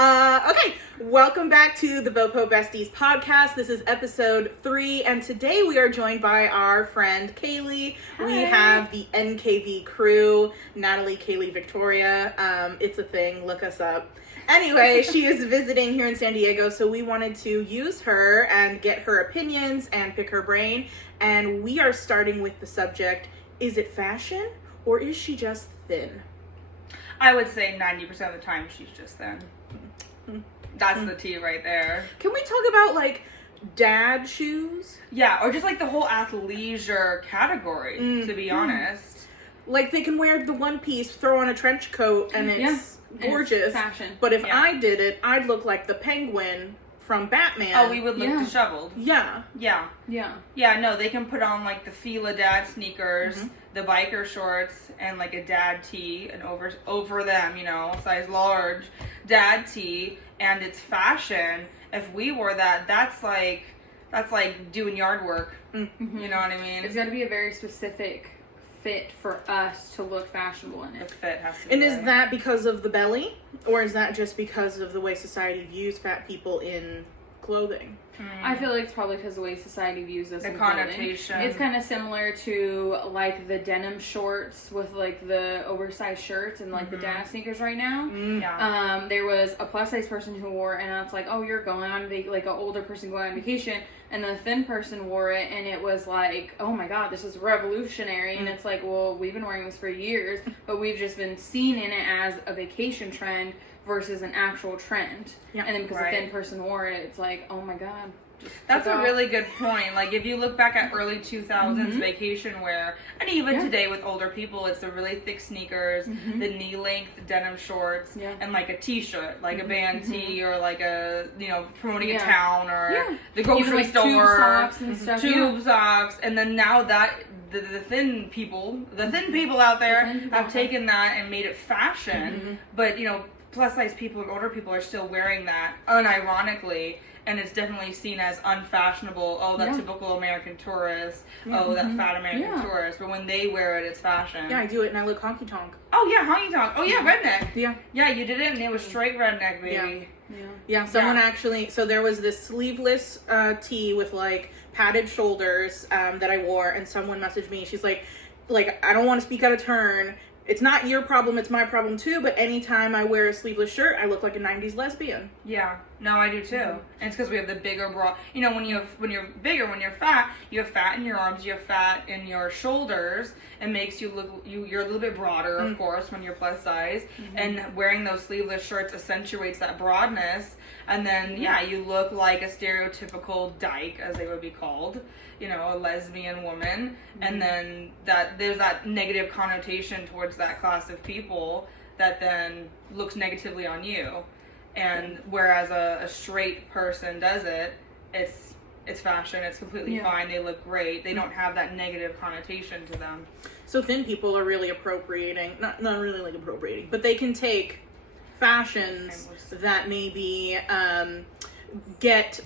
Okay, welcome back to the BoPo Besties podcast. This is episode 3, and today we are joined by our friend Kaylee. Hi. We have the NKV crew, Natalie, Kaylee, Victoria. It's a thing, look us up. Anyway, she is visiting here in San Diego, so we wanted to use her and get her opinions and pick her brain. And we are starting with the subject, is it fashion or is she just thin? I would say 90% of the time she's just thin. That's the tea right there. Can we talk about, like, dad shoes? Yeah, or just like the whole athleisure category, to be honest. Like, they can wear the one piece, throw on a trench coat, and it's gorgeous. It's fashion. But if I did it, I'd look like the Penguin from Batman. Oh, we would look disheveled. Yeah. Yeah. Yeah. Yeah, no, they can put on like the Fila dad sneakers, the biker shorts, and like a dad tee, and over them, you know, size large dad tee, and it's fashion. If we wore that, that's like doing yard work. Mm-hmm. You know what I mean? It's got to be a very specific fit for us to look fashionable in it. The fit has to be And is right. that because of the belly? Or is that just because of the way society views fat people in clothing? I feel like it's probably because the way society views us. The in clothing. connotation. It's kind of similar to like the denim shorts with like the oversized shirts and like the dad sneakers right now. Yeah. There was a plus size person who wore it, and it's like, oh, you're going on like an older person going on vacation, and the thin person wore it, and it was like, oh my god, this is revolutionary. And it's like, well, we've been wearing this for years, but we've just been seen in it as a vacation trend versus an actual trend. Yeah. And then because the thin person wore it, it's like, oh my god. That's a really good point. Like, if you look back at early 2000s vacation wear, and even today with older people, it's the really thick sneakers, the knee-length denim shorts, and like a t-shirt, like a band tee, or like a, you know, promoting a town, or the grocery even, like, store. tube socks and stuff. Tube socks. And then now that, the thin people out there have taken that and made it fashion, but, you know, plus-size people and older people are still wearing that, unironically. And it's definitely seen as unfashionable. Oh, that typical American tourist. Oh, that fat American tourist. But when they wear it, it's fashion. Yeah, I do it and I look honky tonk. Oh, yeah, honky tonk. Oh, yeah, redneck. Yeah. Yeah, you did it and it was straight redneck, baby. Yeah, someone actually, so there was this sleeveless tee with like padded shoulders that I wore, and someone messaged me. She's like, I don't want to speak out of turn. It's not your problem, it's my problem too, but anytime I wear a sleeveless shirt, I look like a 90s lesbian. Yeah, no, I do too. And it's because we have the bigger broad. You know, when you're bigger, when you're fat, you have fat in your arms, you have fat in your shoulders. It makes you look, you're a little bit broader, of course, when you're plus size. And wearing those sleeveless shirts accentuates that broadness. And then, you look like a stereotypical dyke, as they would be called. You know, a lesbian woman. And then there's that negative connotation towards that class of people that then looks negatively on you. And whereas a straight person does it, it's fashion, it's completely fine, they look great, they don't have that negative connotation to them. So thin people are really appropriating, not really like appropriating, but they can take fashions that maybe get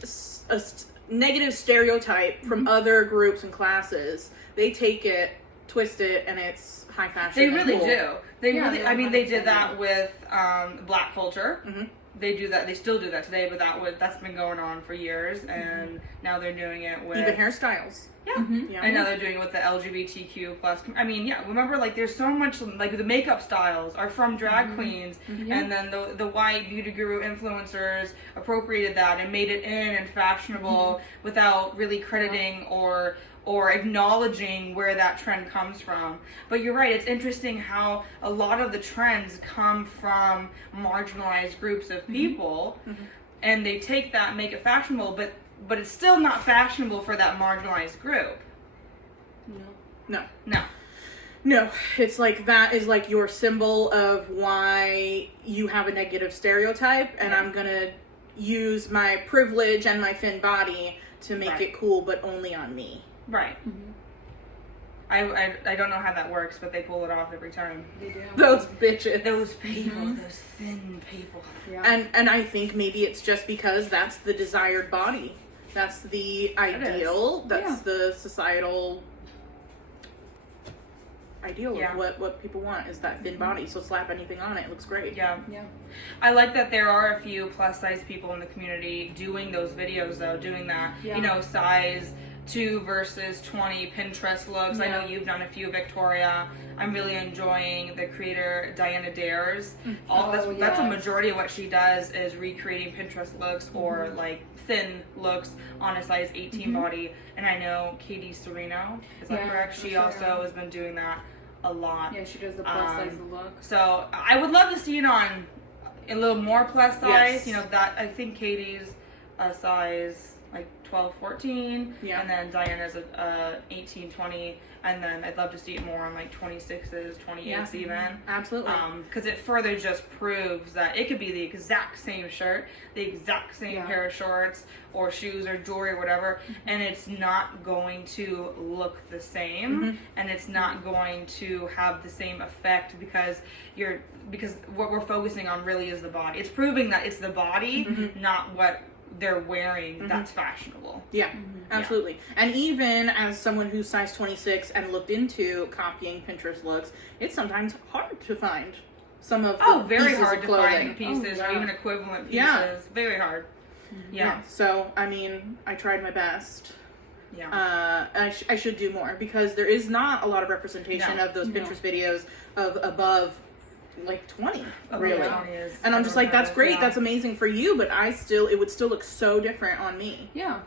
a negative stereotype from other groups and classes. They take it, twist it, and it's high fashion. They really cool. do. They did that with Black culture. They do that. They still do that today, but that's been going on for years, and now they're doing it with even hairstyles. Yeah. And now they're doing it with the LGBTQ plus. I mean, remember, like, there's so much, like, the makeup styles are from drag queens, and then the white beauty guru influencers appropriated that and made it in and fashionable without really crediting or acknowledging where that trend comes from. But you're right, it's interesting how a lot of the trends come from marginalized groups of people, and they take that and make it fashionable, but it's still not fashionable for that marginalized group. No, it's like that is like your symbol of why you have a negative stereotype, and I'm gonna use my privilege and my thin body to make it cool, but only on me. Right. I don't know how that works, but they pull it off every time. They do. Those bitches. Those people, those thin people. Yeah. And I think maybe it's just because that's the desired body. That's the ideal. That's the societal ideal Yeah. of what people want is that thin body. So slap anything on it looks great. Yeah. Yeah. I like that there are a few plus size people in the community doing those videos though, doing that, Yeah. you know, size 2 versus 20 Pinterest looks. I know Yeah. you've done a few, Victoria. I'm really enjoying the creator Diana Dares. Oh, That's a yes. majority of what she does is recreating Pinterest looks or like thin looks on a size 18 body. And I know Katie Sereno, is that Yeah, correct? She Sereno. also has been doing that a lot. Yeah, she does the plus size look. So I would love to see it on a little more plus size. Yes. You know, that I think Katie's a size like 12, 14. Yeah. And then Diana's a 18, 20. And then I'd love to see it more on like 26s, 28s Yeah. even. Absolutely. Because it further just proves that it could be the exact same shirt, the exact same Yeah. pair of shorts or shoes or jewelry or whatever, and it's not going to look the same, and it's not going to have the same effect because what we're focusing on really is the body. It's proving that it's the body, not what they're wearing that's fashionable. Yeah, absolutely. And even as someone who's size 26 and looked into copying Pinterest looks, it's sometimes hard to find some of the Very pieces hard of to clothing. find pieces Oh, or yeah. even equivalent pieces. Yeah. Very hard. Yeah. So, I mean, I tried my best. Yeah. I should do more because there is not a lot of representation No. of those Pinterest videos of above like 20, really. Yeah. And I'm just like, that's great, that's amazing for you, but it would still look so different on me. Yeah.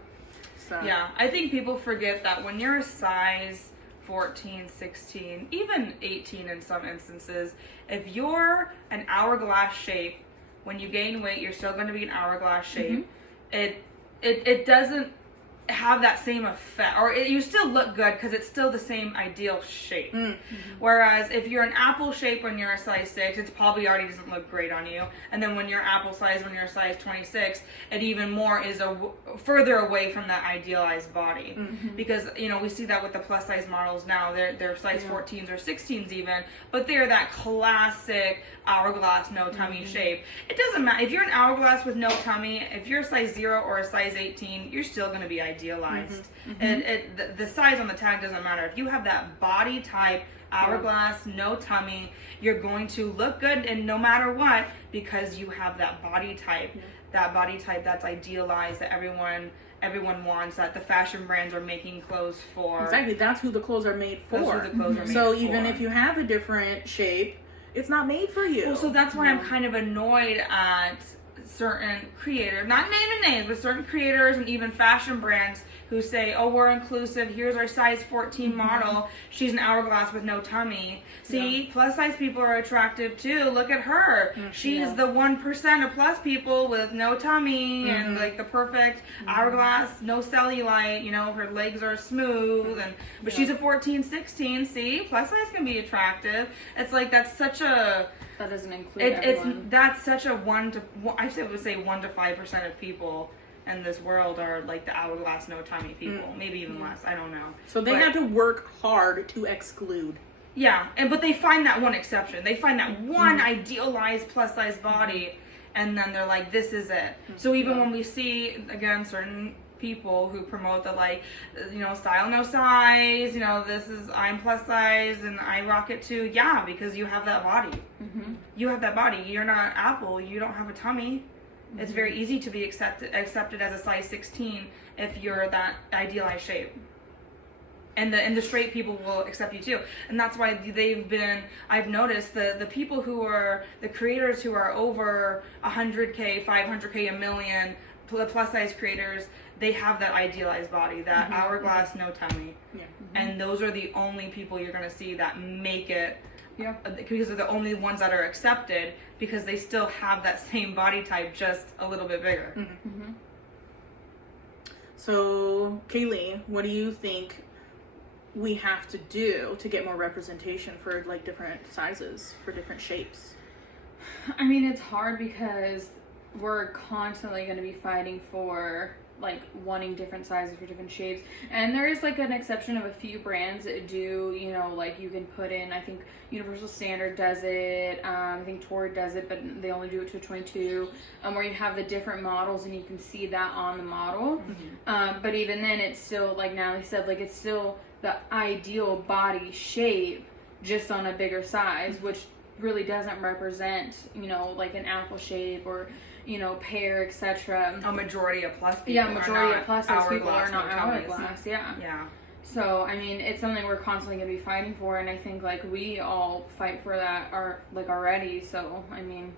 So. Yeah, I think people forget that when you're a size 14, 16, even 18 in some instances, if you're an hourglass shape, when you gain weight, you're still going to be an hourglass shape. It doesn't have that same effect, or you still look good because it's still the same ideal shape. Whereas if you're an apple shape when you're a size 6, it probably already doesn't look great on you. And then when you're apple size when you're a size 26, it even more is further away from that idealized body. Because, you know, we see that with the plus size models now. They're size 14s or 16s even, but they're that classic hourglass no tummy shape. It doesn't matter if you're an hourglass with no tummy. If you're a size 0 or a size 18, you're still going to be idealized. The size on the tag doesn't matter. If you have that body type, hourglass, no tummy, you're going to look good, and no matter what, because you have that body type. That body type that's idealized, that everyone wants, that the fashion brands are making clothes for. Exactly, that's who the clothes are made for. That's who the clothes are made So for. even if you have a different shape, it's not made for you. Well, so that's why I'm kind of annoyed at certain creators, not naming names, but certain creators and even fashion brands who say, oh, we're inclusive, here's our size 14 model, she's an hourglass with no tummy. See, plus size people are attractive too, look at her. She's the 1% of plus people with no tummy and like the perfect hourglass, no cellulite, you know, her legs are smooth, but she's a 14, 16, see, plus size can be attractive. It's like, that's such a... That doesn't include everyone. That's such a I would say 1 to 5% of people in this world are like the hourglass no tummy people, maybe even less. I don't know. So they had to work hard to exclude. Yeah, but they find that one exception. They find that one idealized plus size body, and then they're like, this is it. So even when we see again certain people who promote the like, you know, style no size, you know, I'm plus size and I rock it too. Yeah, because you have that body. You have that body. You're not Apple. You don't have a tummy. It's very easy to be accepted as a size 16 if you're that idealized shape. And the straight people will accept you too. And that's why I've noticed the people who are, the creators who are over 100K, 500K, a million, plus size creators, they have that idealized body, that hourglass, no tummy. And those are the only people you're going to see that make it. Yeah. Because they're the only ones that are accepted because they still have that same body type, just a little bit bigger. So, Kaylee, what do you think we have to do to get more representation for like different sizes, for different shapes? I mean, it's hard because we're constantly going to be fighting for like wanting different sizes for different shapes, and there is like an exception of a few brands that do, you know, like you can put in, I think Universal Standard does it, I think Torrid does it, but they only do it to a 22, where you have the different models and you can see that on the model. But even then, it's still, like Natalie said, like it's still the ideal body shape, just on a bigger size, which really doesn't represent, you know, like an apple shape or, you know, pear, etc. A majority of plus people. Yeah, majority of plus size people are not hourglass. hourglass. Yeah. Yeah. So, I mean, it's something we're constantly going to be fighting for, and I think, like, we all fight for that already, so, I mean,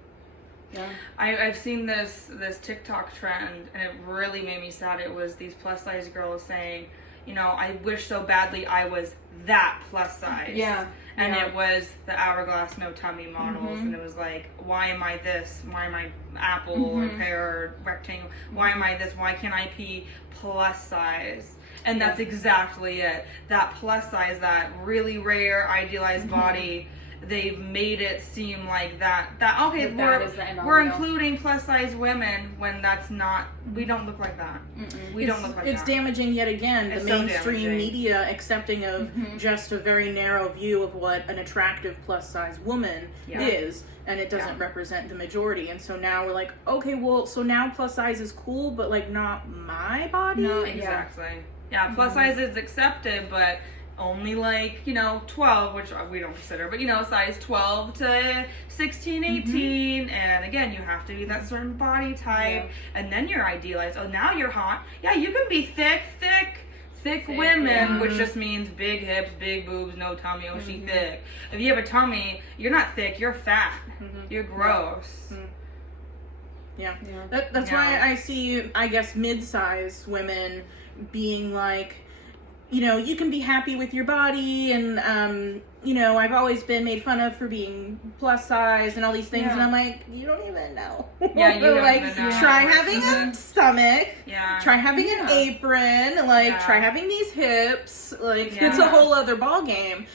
yeah. I've seen this TikTok trend, and it really made me sad. It was these plus-size girls saying, you know, I wish so badly I was that plus size. Yeah. And it was the hourglass, no tummy models, and it was like, why am I this? Why am I apple or pear or rectangle? Why am I this? Why can't I be plus size? And that's exactly it. That plus size, that really rare, idealized body, they've made it seem like that okay, we're including plus size women when that's not, we don't look like that. We don't look like that. It's damaging yet again, the mainstream media accepting of just a very narrow view of what an attractive plus size woman is, and it doesn't represent the majority. And so now we're like, okay, well, so now plus size is cool, but like not my body? No, exactly. Yeah, plus size is accepted, but only like, you know, 12, which we don't consider, but, you know, size 12 to 16, 18. And again, you have to be that certain body type. And then you're idealized. Oh, now you're hot. Yeah, you can be thick women, which just means big hips, big boobs, no tummy. Oh, she thick. If you have a tummy, you're not thick, you're fat. You're gross. Yeah. That's why I see, I guess, mid-size women being like, you know, you can be happy with your body, and you know, I've always been made fun of for being plus size and all these things, and I'm like, you don't even know. Yeah, you don't like, even know. try having a stomach. Yeah. Try having an apron. Like, try having these hips. Like, it's a whole other ball game.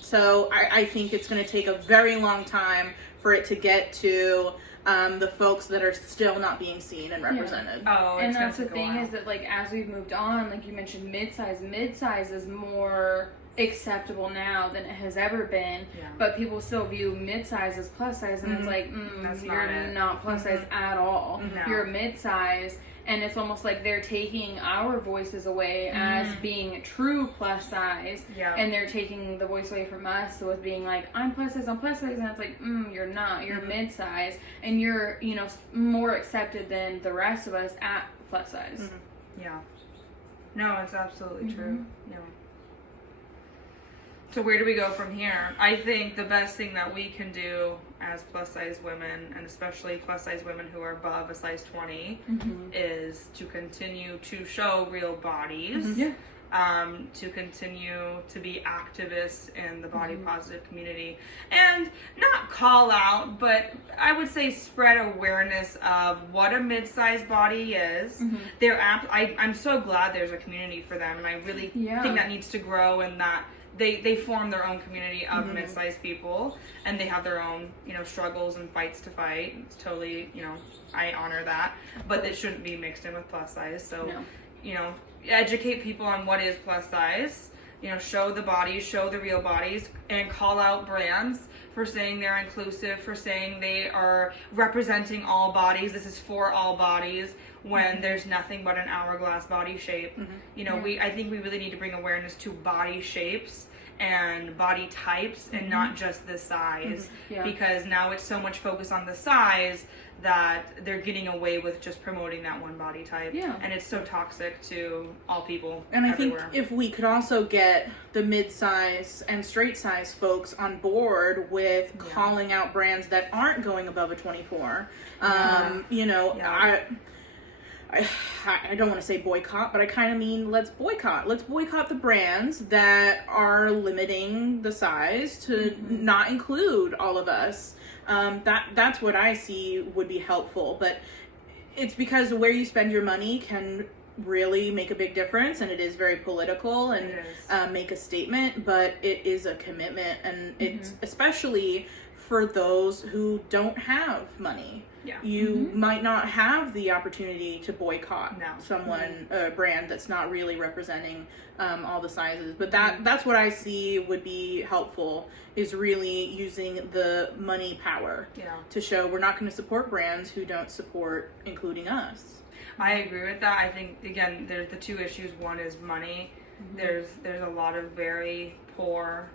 So I think it's going to take a very long time for it to get to the folks that are still not being seen and represented. Oh, and that's the thing is that, like, as we've moved on, like you mentioned, mid-size is more acceptable now than it has ever been, but people still view mid-size as plus size, and it's like, you're not plus size at all. You're mid-size, and it's almost like they're taking our voices away as being true plus size, and they're taking the voice away from us, so it's being like, I'm plus size, and it's like, you're not, you're mid-size, and you're, you know, more accepted than the rest of us at plus size. Yeah. No, it's absolutely true. Yeah. So where do we go from here? I think the best thing that we can do as plus size women, and especially plus size women who are above a size 20, is to continue to show real bodies, to continue to be activists in the body positive community, and not call out, but I would say spread awareness of what a mid-sized body is. I'm so glad there's a community for them, and I really think that needs to grow, and that they form their own community of mid-sized people, and they have their own, you know, struggles and fights to fight. It's totally, you know, I honor that, but it shouldn't be mixed in with plus size. So, you know, educate people on what is plus size, you know, show the bodies, show the real bodies, and call out brands for saying they're inclusive, for saying they are representing all bodies. This is for all bodies, when there's nothing but an hourglass body shape. You know, I think we really need to bring awareness to body shapes and body types, and not just the size, because now it's so much focus on the size that they're getting away with just promoting that one body type, and it's so toxic to all people. And I everywhere. think if we could also get the mid-size and straight size folks on board with calling out brands that aren't going above a 24, you know, I don't want to say boycott, but I kind of mean let's boycott. Let's boycott the brands that are limiting the size to not include all of us. That's what I see would be helpful. But it's because where you spend your money can really make a big difference, and it is very political and make a statement, but it is a commitment, and it's especially for those who don't have money. You might not have the opportunity to boycott someone, a brand that's not really representing all the sizes. But that's what I see would be helpful, is really using the money power to show we're not going to support brands who don't support including us. I agree with that. I think, again, there's the two issues. One is money. There's a lot of very poor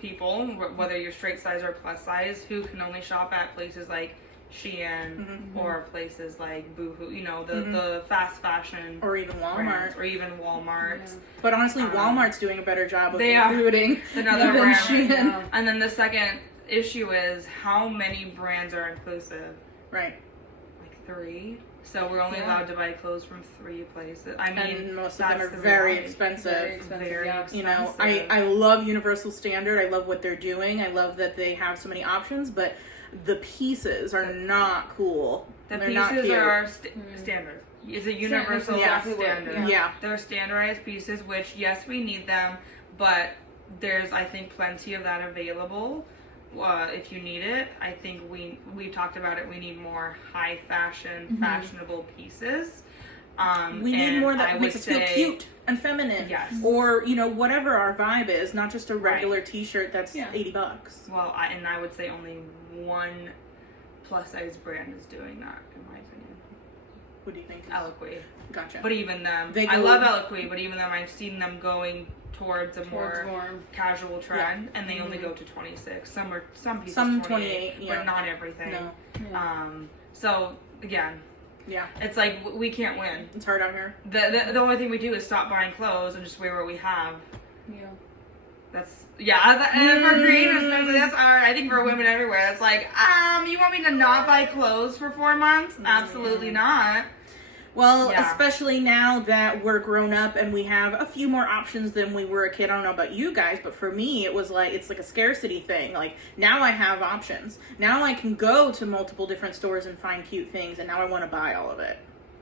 people, whether you're straight size or plus size, who can only shop at places like Shein or places like Boohoo, you know, the fast fashion, or even Walmart, brands, or even Walmart. Yeah. But honestly, Walmart's doing a better job of they including another than brand. Shein. Yeah. And then the second issue is how many brands are inclusive. Right. Like 3. So we're only allowed to buy clothes from 3 places. I mean, And most of them that's are the very reality. expensive. Very expensive, Very yeah. expensive. You know, I love Universal Standard. I love what they're doing. I love that they have so many options, but the pieces are not cool. The They're not pieces cute. are standard. It's a universal exactly what- standard. Yeah. They're standardized pieces, which, yes, we need them, but there's, I think, plenty of that available. If you need it, I think we talked about it. We need more high fashion, fashionable pieces. We need more I that would makes us feel say- cute and feminine. Yes. Or, you know, whatever our vibe is, not just a regular Right. t-shirt that's Yeah. $80. Well, I would say only one plus size brand is doing that, in my opinion. What do you think? Eloquii. Gotcha. But even them, They I go- love Eloquii, but even them, I've seen them going towards a Towards more more. casual trend, and they only go to 26. Some pieces Some 28, 28, yeah. but not everything. No. Yeah. So again, Yeah. it's like we can't win. It's hard out here. The only thing we do is stop buying clothes and just wear what we have. Yeah. That's and for creators, that's our. I think for women everywhere, it's like, you want me to not buy clothes for 4 months? Absolutely not. Well, Yeah. especially now that we're grown up and we have a few more options than we were a kid. I don't know about you guys, but for me, it's like a scarcity thing. Like, now I have options. Now I can go to multiple different stores and find cute things, and now I want to buy all of it.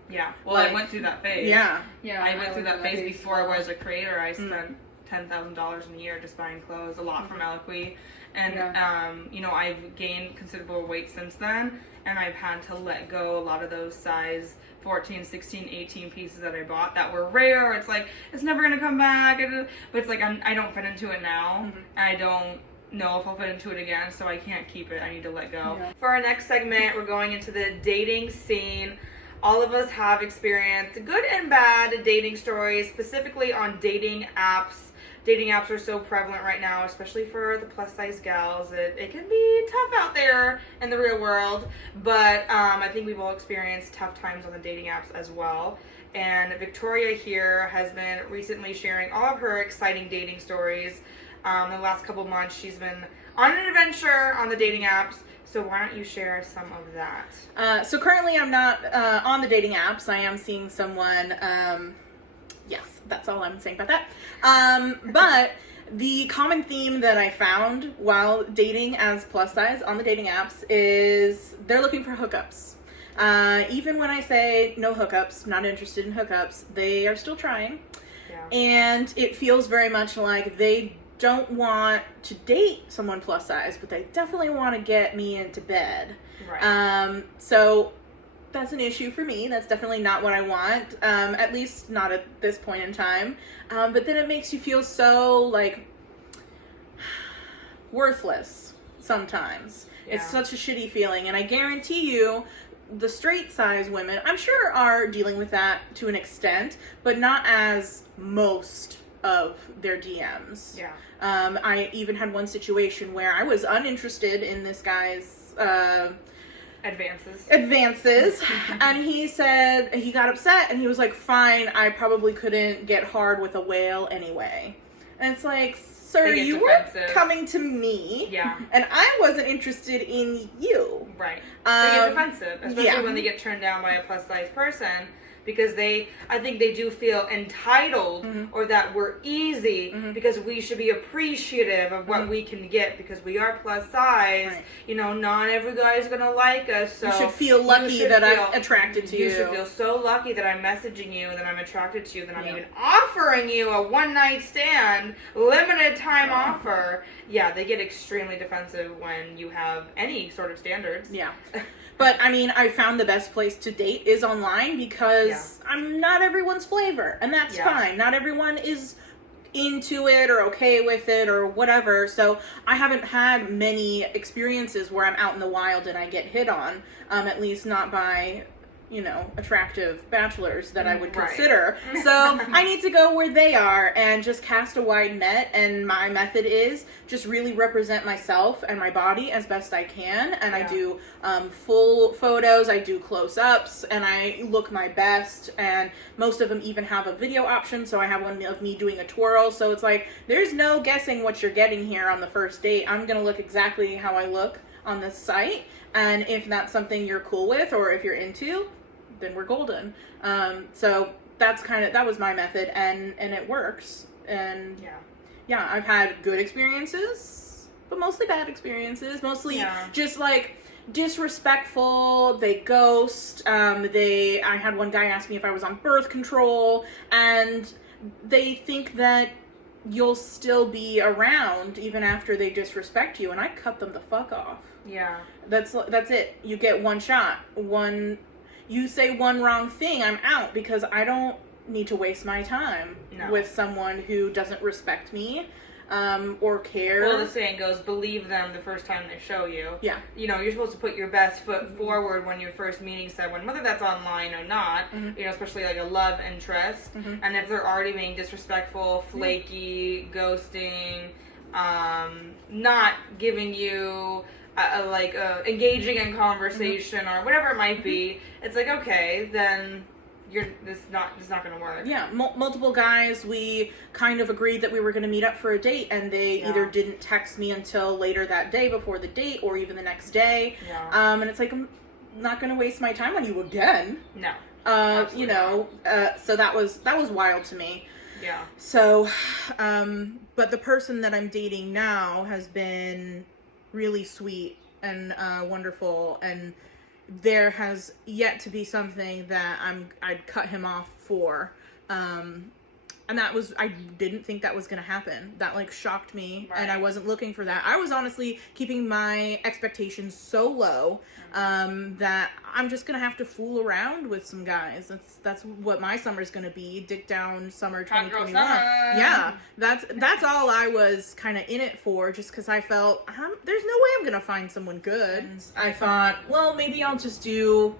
Yeah. Well, Like, I went through that phase. Yeah. Yeah. I went through that phase before I was a creator. I Mm. spent $10,000 in a year just buying clothes, a lot from Eloquii. And, Yeah. you know, I've gained considerable weight since then, and I've had to let go a lot of those size 14, 16, 18 pieces that I bought that were rare. It's like, it's never going to come back. But it's like, I don't fit into it now. I don't know if I'll fit into it again, so I can't keep it. I need to let go. Yeah. For our next segment, we're going into the dating scene. All of us have experienced good and bad dating stories, specifically on dating apps. Dating apps are so prevalent right now, especially for the plus size gals. It can be tough out there in the real world, but I think we've all experienced tough times on the dating apps as well. And Victoria here has been recently sharing all of her exciting dating stories. In the last couple months, she's been on an adventure on the dating apps. So why don't you share some of that? So currently I'm not on the dating apps. I am seeing someone, yes, that's all I'm saying about that. But the common theme that I found while dating as plus size on the dating apps is they're looking for hookups. Even when I say no hookups, not interested in hookups, they are still trying. Yeah. And it feels very much like they don't want to date someone plus size, but they definitely want to get me into bed. Right. So that's an issue for me. That's definitely not what I want, at least not at this point in time. But then it makes you feel so, like, worthless sometimes. Yeah. It's such a shitty feeling, and I guarantee you the straight size women, I'm sure, are dealing with that to an extent, but not as most of their DMs. Yeah. I even had one situation where I was uninterested in this guy's advances and he said he got upset and he was like, fine, I probably couldn't get hard with a whale anyway. And it's like, sir, They get you defensive. were coming to me, Yeah. and I wasn't interested in you. Right. They get Um, defensive, especially yeah. when they get turned down by a plus size person, because I think they do feel entitled, or that we're easy, because we should be appreciative of what we can get because we are plus size. Right. You know, not every guy is gonna like us, so You should feel lucky that I'm attracted to you. You should feel so lucky that I'm messaging you, that I'm attracted to you, that I'm Yeah. even offering you a one-night stand, limited time offer. Yeah, they get extremely defensive when you have any sort of standards. Yeah. But, I mean, I found the best place to date is online because I'm not everyone's flavor, and that's fine. Not everyone is into it or okay with it or whatever, so I haven't had many experiences where I'm out in the wild and I get hit on, at least not by attractive bachelors that I would Right. consider. So I need to go where they are and just cast a wide net. And my method is just really represent myself and my body as best I can. And I do full photos, I do close-ups, and I look my best. And most of them even have a video option. So I have one of me doing a twirl. So it's like, there's no guessing what you're getting here on the first date. I'm going to look exactly how I look on this site. And if that's something you're cool with or if you're into, then we're golden. So that was my method, and it works. And yeah, I've had good experiences, but mostly bad experiences. Mostly just like disrespectful. They ghost. I had one guy ask me if I was on birth control, and they think that you'll still be around even after they disrespect you, and I cut them the fuck off. Yeah. That's it. You get one shot. You say one wrong thing, I'm out, because I don't need to waste my time with someone who doesn't respect me or care. Well, the saying goes, believe them the first time they show you. Yeah. You're supposed to put your best foot forward when you're first meeting someone, whether that's online or not, especially like a love interest. And if they're already being disrespectful, flaky, ghosting, not giving you... engaging in conversation or whatever it might be, it's like, okay, then it's not going to work. Yeah, multiple guys, we kind of agreed that we were going to meet up for a date, and they either didn't text me until later that day before the date, or even the next day. Yeah. And it's like, I'm not going to waste my time on you again. No. So that was wild to me. Yeah. So, but the person that I'm dating now has been really sweet and wonderful, and there has yet to be something that I'd cut him off for, and I didn't think that was gonna happen. That shocked me, and I wasn't looking for that. I was honestly keeping my expectations so low that I'm just gonna have to fool around with some guys. That's what my summer's gonna be. Dick down summer 2021. Yeah, that's all I was kind of in it for, just because I felt there's no way I'm gonna find someone good. And I thought, well, maybe I'll just do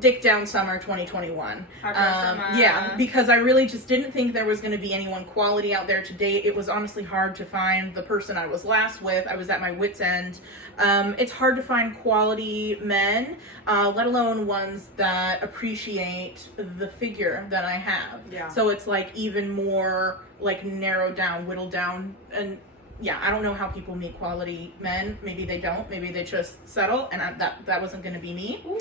Dick down summer 2021. Yeah, because I really just didn't think there was going to be anyone quality out there to date. It was honestly hard to find the person I was last with. I was at my wit's end. It's hard to find quality men, let alone ones that appreciate the figure that I have. Yeah. So it's even more narrowed down, whittled down, and yeah, I don't know how people meet quality men. Maybe they don't. Maybe they just settle, and that wasn't going to be me. Ooh.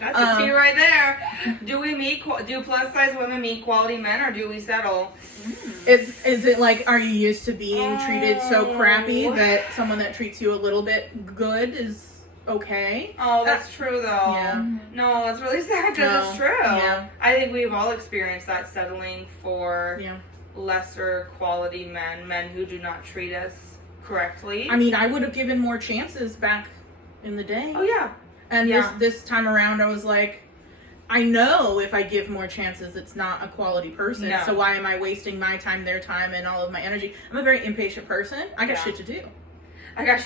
That's a tea right there. Do plus size women meet quality men, or do we settle? Is it are you used to being treated so crappy that someone that treats you a little bit good is okay? Oh, that's true though. Yeah. No, that's really sad because it's true. Yeah. I think we've all experienced that, settling for lesser quality men who do not treat us correctly. I mean, I would have given more chances back in the day. Oh yeah. And this time around, I was like, I know if I give more chances, it's not a quality person. No. So why am I wasting my time, their time, and all of my energy? I'm a very impatient person. I got shit to do. That's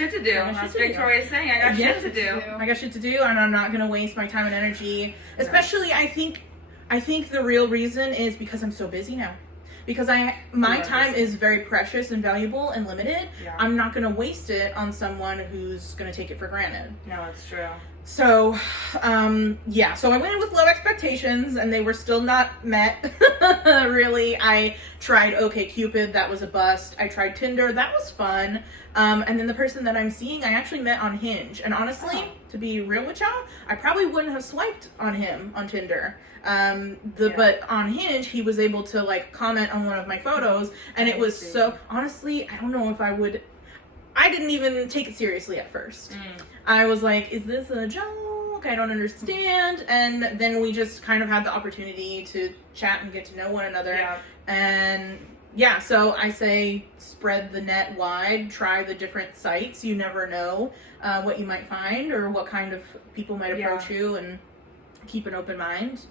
Victoria's saying. I got shit to do. I got shit to do, and I'm not going to waste my time and energy. Especially, I think the real reason is because I'm so busy now. Because my time is very precious and valuable and limited. Yeah. I'm not going to waste it on someone who's going to take it for granted. No, it's true. So, so I went in with low expectations, and they were still not met, really. I tried OkCupid, that was a bust. I tried Tinder, that was fun. And then the person that I'm seeing, I actually met on Hinge. And honestly, to be real with y'all, I probably wouldn't have swiped on him on Tinder. But on Hinge, he was able to, comment on one of my photos, and it was so, honestly, I don't know if I would... I didn't even take it seriously at first. I was like, is this a joke? I don't understand. And then we just kind of had the opportunity to chat and get to know one another. Yeah. And so I say spread the net wide, try the different sites. You never know what you might find or what kind of people might approach you, and keep an open mind.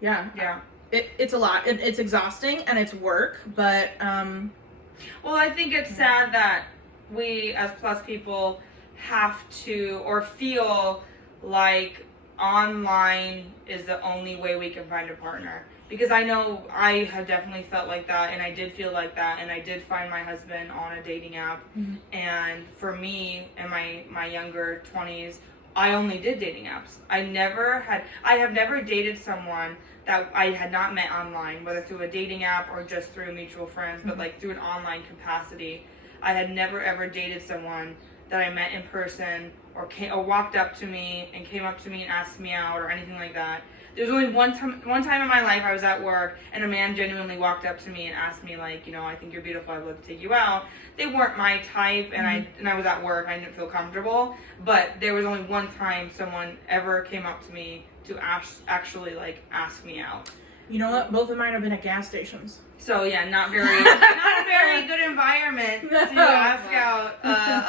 Yeah. Yeah. It's a lot. It's exhausting and it's work, but... Well, I think it's sad that we as plus people have to, or feel like online is the only way we can find a partner. Because I know I have definitely felt like that, and I did feel like that, and I did find my husband on a dating app. Mm-hmm. And for me, in my younger 20s, I only did dating apps. I have never dated someone that I had not met online, whether through a dating app or just through mutual friends, but like through an online capacity. I had never ever dated someone that I met in person or walked up to me and came up to me and asked me out or anything like that. There was only one time in my life I was at work and a man genuinely walked up to me and asked me, like, I think you're beautiful, I'd love to take you out. They weren't my type, and I was at work, I didn't feel comfortable, but there was only one time someone ever came up to me to actually ask me out. You know what? Both of mine have been at gas stations. So yeah, not a very good environment to ask out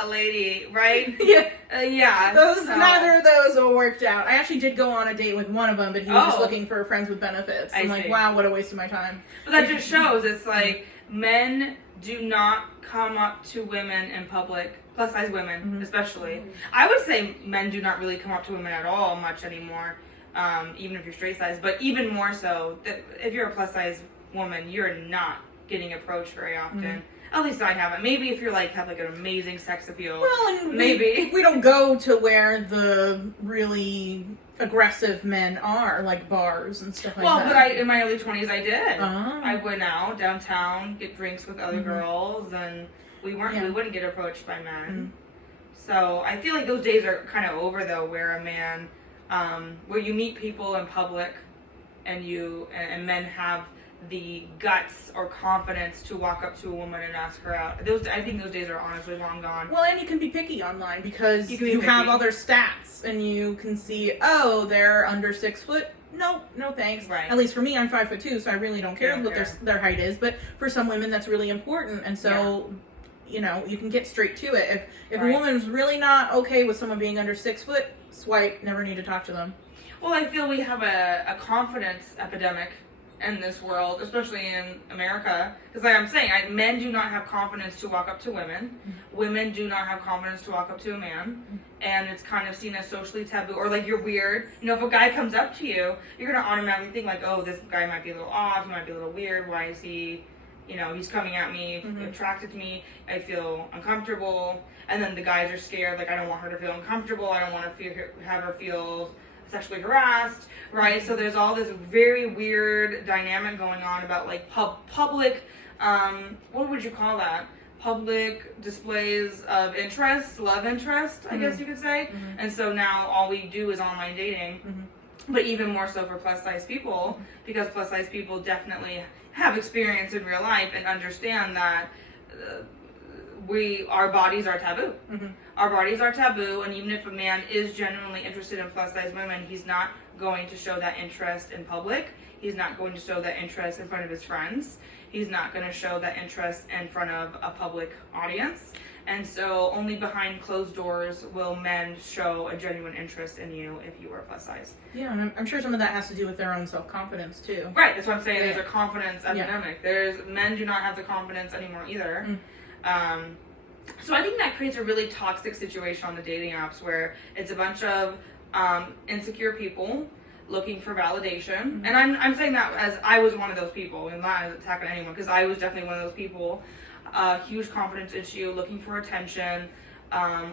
a lady, right? Yeah. Yeah. Neither of those worked out. I actually did go on a date with one of them, but he was just looking for friends with benefits. I'm like, wow, what a waste of my time. But that just shows it's like men do not come up to women in public, plus size women especially. I would say men do not really come up to women at all much anymore, even if you're straight size. But even more so, if you're a plus size woman, you're not getting approached very often. At least I haven't. Maybe if you're have an amazing sex appeal. Well, and maybe we don't go to where the really aggressive men are, like bars and stuff like that. Well, but in my early 20s, I did. Oh. I went out downtown, get drinks with other girls, and we wouldn't get approached by men. So I feel like those days are kind of over, though, where a man, where you meet people in public, and men have the guts or confidence to walk up to a woman and ask her out. I think those days are honestly long gone. Well, and you can be picky online because you have other stats and you can see, oh, they're under 6 foot. No thanks. Right. At least for me, I'm 5'2", so I really don't care what their height is. But for some women, that's really important, and so you can get straight to it. If a woman's really not okay with someone being under 6 foot, swipe. Never need to talk to them. Well, I feel we have a confidence epidemic in this world, especially in America, because like I'm saying, men do not have confidence to walk up to women. Women do not have confidence to walk up to a man, and it's kind of seen as socially taboo, or like you're weird. If a guy comes up to you, you're gonna automatically think like, oh, this guy might be a little off, he might be a little weird. Why is he, he's coming at me, attracted to me, I feel uncomfortable. And then the guys are scared, like, I don't want her to feel uncomfortable, I don't want to have her feel sexually harassed, right? So there's all this very weird dynamic going on about like public, what would you call that? Public displays of interest, love interest, I guess you could say. And so now all we do is online dating, but even more so for plus size people, because plus size people definitely have experience in real life and understand that our bodies are taboo. Our bodies are taboo, and even if a man is genuinely interested in plus size women, he's not going to show that interest in public. He's not going to show that interest in front of his friends. He's not going to show that interest in front of a public audience. And so only behind closed doors will men show a genuine interest in you if you are plus size. Yeah, and I'm sure some of that has to do with their own self-confidence too. Right, that's what I'm saying. There's a confidence epidemic. Men do not have the confidence anymore either. So I think that creates a really toxic situation on the dating apps where it's a bunch of insecure people looking for validation. And I'm saying that as I was one of those people, and not attacking anyone, because I was definitely one of those people. Huge confidence issue, looking for attention,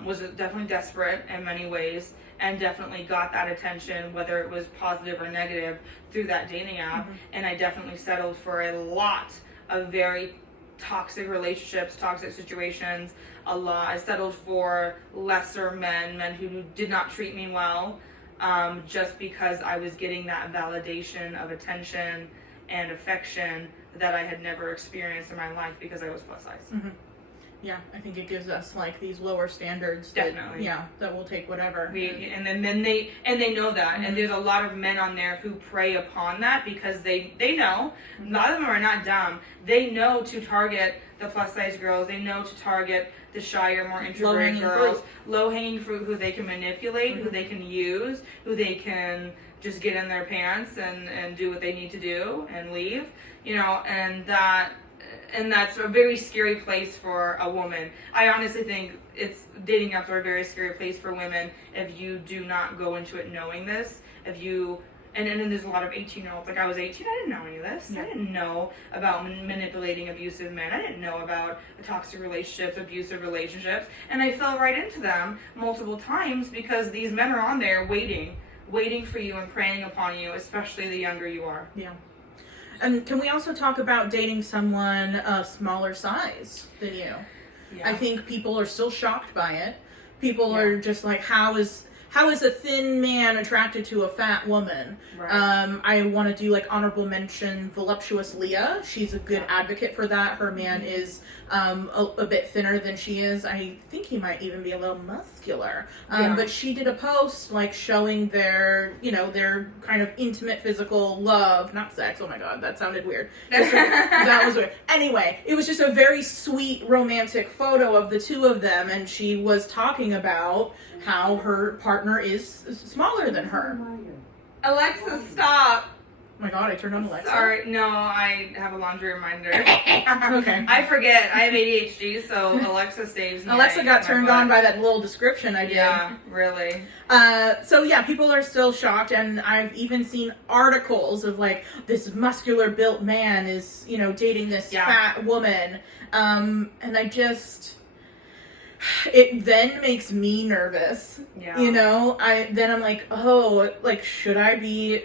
was definitely desperate in many ways, and definitely got that attention, whether it was positive or negative, through that dating app. And I definitely settled for a lot of very toxic relationships, toxic situations. I settled for lesser men who did not treat me well, just because I was getting that validation of attention and affection that I had never experienced in my life because I was plus size. Yeah, I think it gives us like these lower standards. Definitely. That will take whatever. And then they know that, and there's a lot of men on there who prey upon that because they know. A lot of them are not dumb. They know to target the plus size girls. They know to target the shyer, more introverted girls, low hanging fruit, who they can manipulate, who they can use, who they can just get in their pants and do what they need to do and leave. And that and that's a very scary place for a woman. I honestly think dating apps are a very scary place for women if you do not go into it knowing this. And then there's a lot of 18-year-olds. Like, I was 18, I didn't know any of this. Yeah. I didn't know about manipulating abusive men. I didn't know about toxic relationships, abusive relationships. And I fell right into them multiple times because these men are on there waiting for you and preying upon you, especially the younger you are. Yeah. And can we also talk about dating someone a smaller size than you? Yeah. I think people are still shocked by it. People are just like, how is a thin man attracted to a fat woman? Right. I want to do like honorable mention voluptuous Leah. She's a good advocate for that. Her man is a bit thinner than she is. I think he might even be a little muscular. But she did a post like showing their kind of intimate physical love, not sex. Oh my God, that sounded weird. That was weird. Anyway, it was just a very sweet romantic photo of the two of them, and she was talking about how her partner is smaller than her. Alexa, stop. Oh my God, I turned on Alexa. Sorry, no, I have a laundry reminder. Okay. I forget. I have ADHD, so Alexa saves me. Alexa got turned on by that little description I did. Yeah, really. So yeah, people are still shocked, and I've even seen articles of like, this muscular built man is, dating this fat woman. And I just... It then makes me nervous. Yeah. I'm like, should I be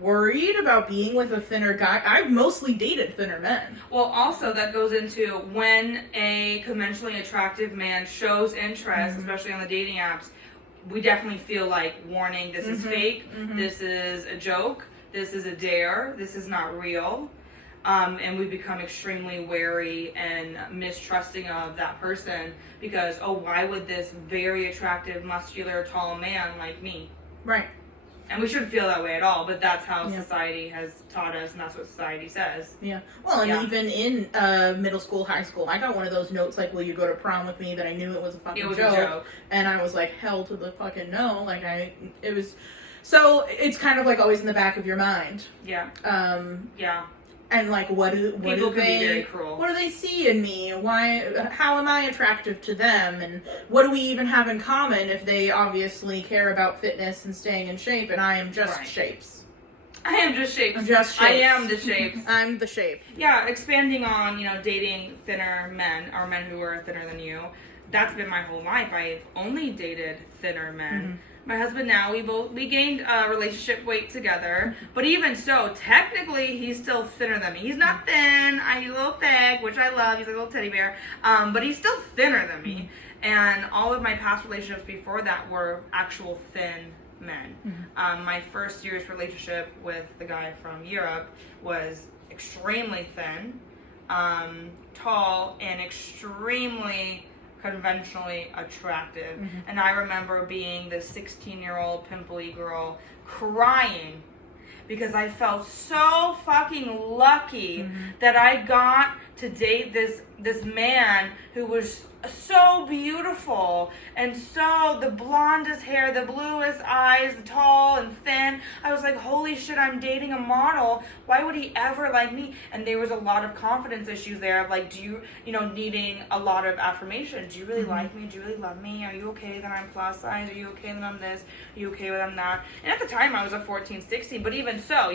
worried about being with a thinner guy? I've mostly dated thinner men. Well, also that goes into when a conventionally attractive man shows interest, especially on the dating apps, we definitely feel like, warning, this is fake, this is a joke, this is a dare, this is not real. And we become extremely wary and mistrusting of that person because, why would this very attractive, muscular, tall man like me? Right. And we shouldn't feel that way at all, but that's how society has taught us, and that's what society says. Yeah. Well, and even in middle school, high school, I got one of those notes like, will you go to prom with me? That I knew it was a fucking joke. And I was like, hell to the fucking no. So it's kind of like always in the back of your mind. Yeah. And like, what do they see in me? How am I attractive to them? And what do we even have in common if they obviously care about fitness and staying in shape, and I am just shapes? I am just shapes. I'm just shapes. I am the shapes. I'm the shape. Yeah, expanding on, dating thinner men, or men who are thinner than you. That's been my whole life. I've only dated thinner men. My husband now, we gained relationship weight together, but even so, technically, he's still thinner than me. He's not thin, he's a little thick, which I love, he's like a little teddy bear, but he's still thinner than me, and all of my past relationships before that were actual thin men. My first serious relationship with the guy from Europe was extremely thin, tall, and extremely conventionally attractive. And I remember being this 16-year-old pimply girl crying because I felt so fucking lucky that I got to date this man who was so beautiful, and so the blondest hair, the bluest eyes, tall and thin. I was like, holy shit, I'm dating a model. Why would he ever like me? And there was a lot of confidence issues there of like, do you needing a lot of affirmation. Do you really like me? Do you really love me? Are you okay that I'm plus size? Are you okay that I'm this? Are you okay that I'm that? And at the time I was a 14, 16, but even so,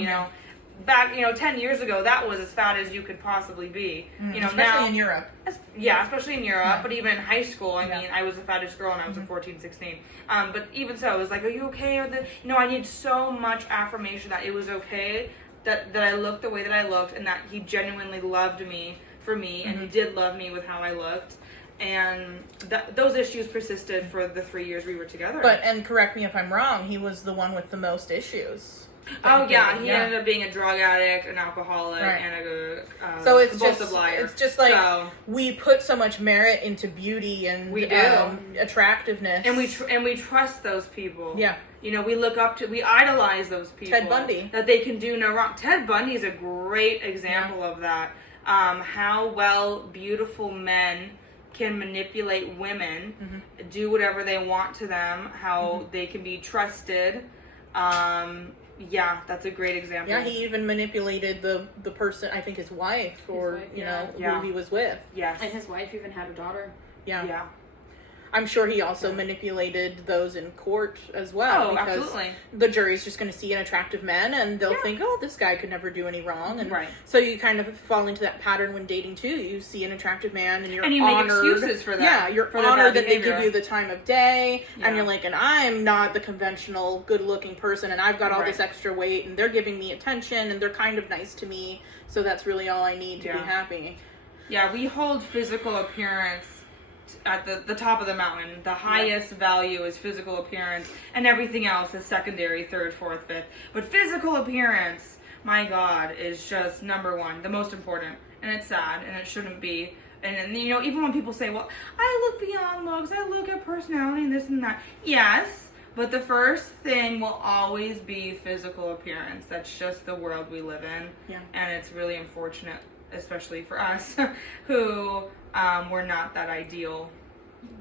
back, 10 years ago, that was as fat as you could possibly be. Especially now, in Europe. Yeah, especially in Europe, but even in high school, I mean, I was the fattest girl when I was a 14, 16. But even so, it was like, are you okay? I need so much affirmation that it was okay, that I looked the way that I looked, and that he genuinely loved me for me, and he did love me with how I looked. And those issues persisted for the 3 years we were together. And correct me if I'm wrong, he was the one with the most issues. Oh yeah, he ended up being a drug addict, an alcoholic, and a so it's compulsive liar. It's just like we put so much merit into beauty and we do. Attractiveness, and we trust those people. Yeah, we idolize those people. Ted Bundy, that they can do no wrong. Ted Bundy is a great example of that. How well beautiful men can manipulate women, do whatever they want to them, how they can be trusted. Yeah, that's a great example. Yeah, he even manipulated the person, I think his wife, or, you know, who he was with. Yes. And his wife even had a daughter. Yeah. Yeah. I'm sure he also manipulated those in court as well. Oh, because absolutely. the jury's just going to see an attractive man and they'll think, oh, this guy could never do any wrong. And right. so you kind of fall into that pattern when dating too. You see an attractive man and you're and you honored. make excuses for that. Yeah, you're for honored that they give you the time of day. Yeah. And you're like, and I'm not the conventional good-looking person and I've got all this extra weight and they're giving me attention and they're kind of nice to me. So that's really all I need to be happy. Yeah, we hold physical appearance at the top of the mountain. The highest value is physical appearance, and everything else is secondary, third, fourth, fifth. But physical appearance, my God, is just number one, the most important. And it's sad, and it shouldn't be. And you know, even when people say, well, I look beyond looks, I look at personality and this and that. Yes, but the first thing will always be physical appearance. That's just the world we live in. Yeah. And it's really unfortunate, especially for us, who were not that ideal.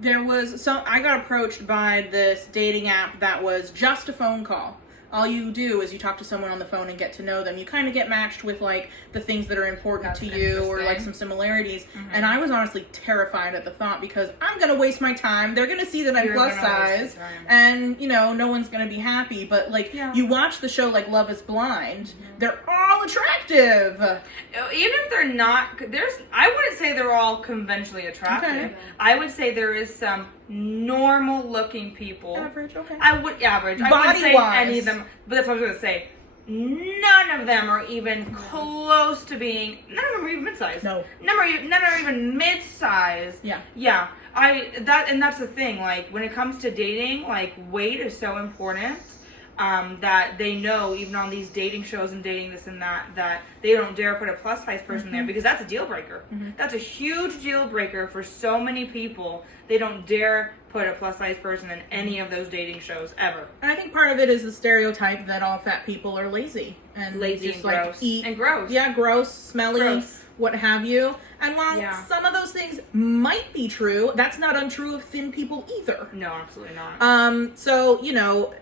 I got approached by this dating app that was just a phone call. All you do is you talk to someone on the phone and get to know them. You kind of get matched with, like, the things that are important to you or, like, some similarities. Mm-hmm. And I was honestly terrified at the thought because I'm going to waste my time. They're going to see that I'm plus size. And, you know, no one's going to be happy. But, like, you watch the show, like, Love is Blind. Mm-hmm. They're all attractive. Even if they're not, I wouldn't say they're all conventionally attractive. Okay. I would say there is some normal looking people. Average, okay. I wouldn't say any of them, but that's what I was going to say. None of them are even close to being, none of them are even mid-sized. No. None are even mid-sized. Yeah. Yeah. That's the thing, like, when it comes to dating, like, weight is so important. That they know, even on these dating shows and dating this and that they don't dare put a plus size person there because that's a deal breaker. Mm-hmm. That's a huge deal breaker for so many people. They don't dare put a plus size person in any of those dating shows ever. And I think part of it is the stereotype that all fat people are lazy and lazy just and like gross. Eat. And gross. Yeah, gross, smelly, what have you. And while some of those things might be true, that's not untrue of thin people either. No, absolutely not. So, you know,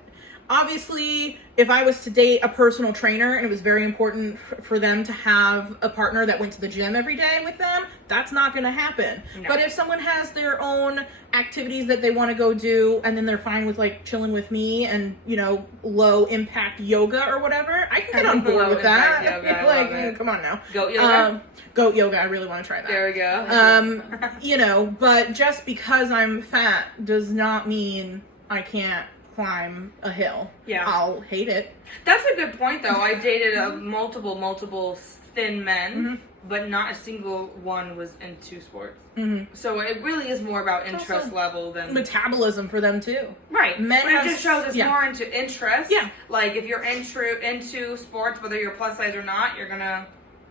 obviously, if I was to date a personal trainer and it was very important for them to have a partner that went to the gym every day with them, that's not going to happen. No. But if someone has their own activities that they want to go do and then they're fine with, like, chilling with me and, you know, low impact yoga or whatever, I can get on board with that. Yoga, like, come on now. Goat yoga? Goat yoga, I really want to try that. There we go. You know, but just because I'm fat does not mean I can't climb a hill. Yeah. I'll hate it. That's a good point, though. I dated multiple thin men, but not a single one was into sports. Mm-hmm. So it really is more about interest level than metabolism for them too. Right. Men but it just shows it's more into interest. Yeah. Like if you're into sports, whether you're plus size or not, you're gonna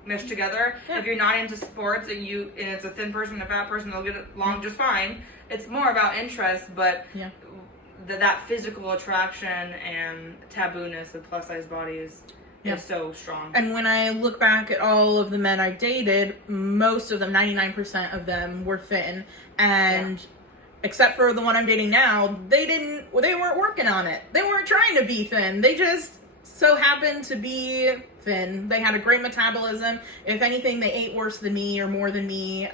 mesh together. Yeah. If you're not into sports and it's a thin person and a fat person, they'll get along just fine. It's more about interest, but that physical attraction and tabooness of plus size bodies is so strong. And when I look back at all of the men I've dated, most of them, 99% of them, were thin. And except for the one I'm dating now, they weren't working on it. They weren't trying to be thin. They just so happened to be thin. They had a great metabolism. If anything, they ate worse than me or more than me.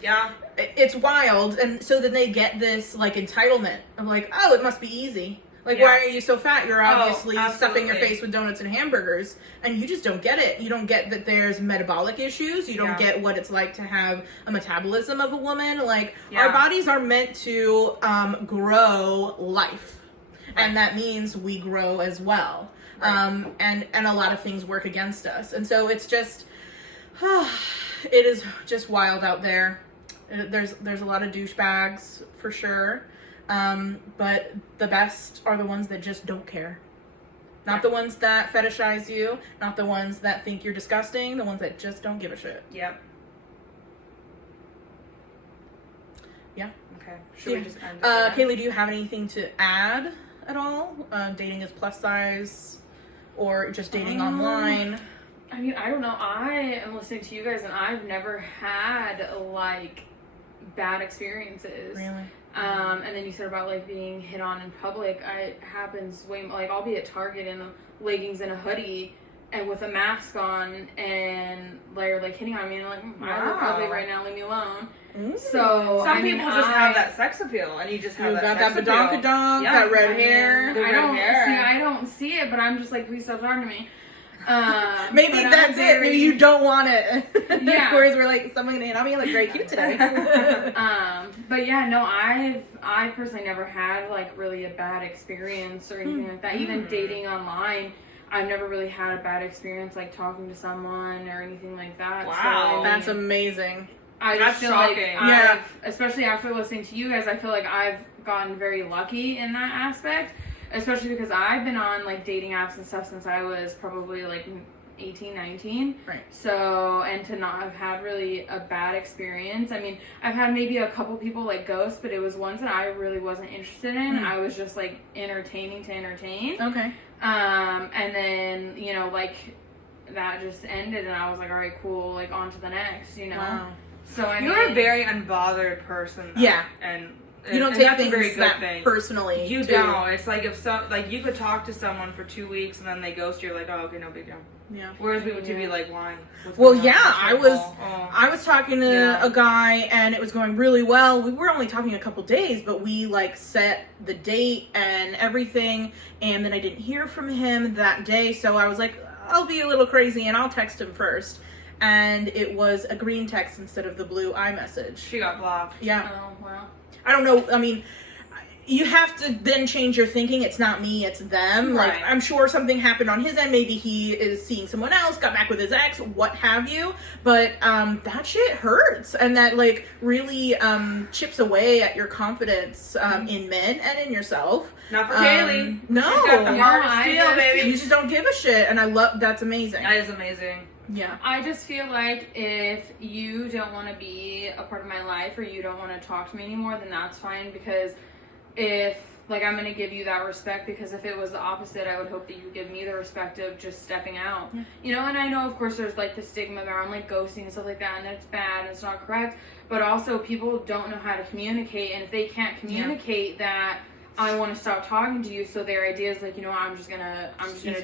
Yeah. It's wild. And so then they get this, like, entitlement of, like, oh, it must be easy. Like, why are you so fat? You're obviously stuffing your face with donuts and hamburgers. And you just don't get it. You don't get that there's metabolic issues. You don't get what it's like to have a metabolism of a woman. Like, our bodies are meant to grow life. Right. And that means we grow as well. Right. And a lot of things work against us. And so it's just, it is just wild out there. There's a lot of douchebags for sure. But the best are the ones that just don't care. Not the ones that fetishize you, not the ones that think you're disgusting, the ones that just don't give a shit. Yep. Yeah. Okay. Should we just end it? Kaylee, do you have anything to add at all? Dating as plus size or just dating online? I mean, I don't know. I am listening to you guys and I've never had, like, bad experiences. Really? And then you said about like being hit on in public. It happens way like I'll be at Target in leggings and a hoodie and with a mask on, and they're like hitting on me, and like I look ugly right now, leave me alone. So some people just have that sex appeal, and you just have that sex appeal. badonkadonk, that red hair. I don't see it, but I'm just like, please stop talking to me. Maybe that's it. Maybe you don't want it. Yeah. Whereas we're like, someone gonna hit on me, I look very cute today. But yeah, no, I've personally never had like really a bad experience or anything like that. Even dating online, I've never really had a bad experience like talking to someone or anything like that. Wow, so, that's amazing. I just feel shocking. like especially after listening to you guys, I feel like I've gotten very lucky in that aspect. Especially because I've been on like dating apps and stuff since I was probably like 18, 19. Right. So, and to not have had really a bad experience. I mean, I've had maybe a couple people like ghost, but it was ones that I really wasn't interested in. I was just like entertaining to entertain. Okay. And then, you know, like that just ended and I was like, all right, cool, like on to the next, you know? Wow. So I You're a very unbothered person. Though. Yeah. And you don't take things that personally. You don't. It's like if you could talk to someone for 2 weeks and then they ghost you, you're like, oh, okay, no big deal. Yeah. Whereas we would be like, why? Well, yeah, I was talking to a guy and it was going really well. We were only talking a couple days, but we like set the date and everything, and then I didn't hear from him that day, so I was like, I'll be a little crazy and I'll text him first. And it was a green text instead of the blue iMessage. She got blocked. Yeah. Oh, wow. I don't know. I mean, you have to then change your thinking. It's not me, it's them. Right. Like, I'm sure something happened on his end. Maybe he is seeing someone else, got back with his ex, what have you. But that shit hurts. And that, like, really chips away at your confidence in men and in yourself. Not for Kaylee. No. She's got the heart of steel, baby. You just don't give a shit. And that's amazing. That is amazing. Yeah. I just feel like if you don't want to be a part of my life or you don't want to talk to me anymore, then that's fine, because if, like, I'm going to give you that respect, because if it was the opposite, I would hope that you give me the respect of just stepping out. Yeah. You know, and I know, of course, there's, like, the stigma around, like, ghosting and stuff like that, and it's bad and it's not correct, but also people don't know how to communicate, and if they can't communicate that I want to stop talking to you, so their idea is, like, you know what, I'm just gonna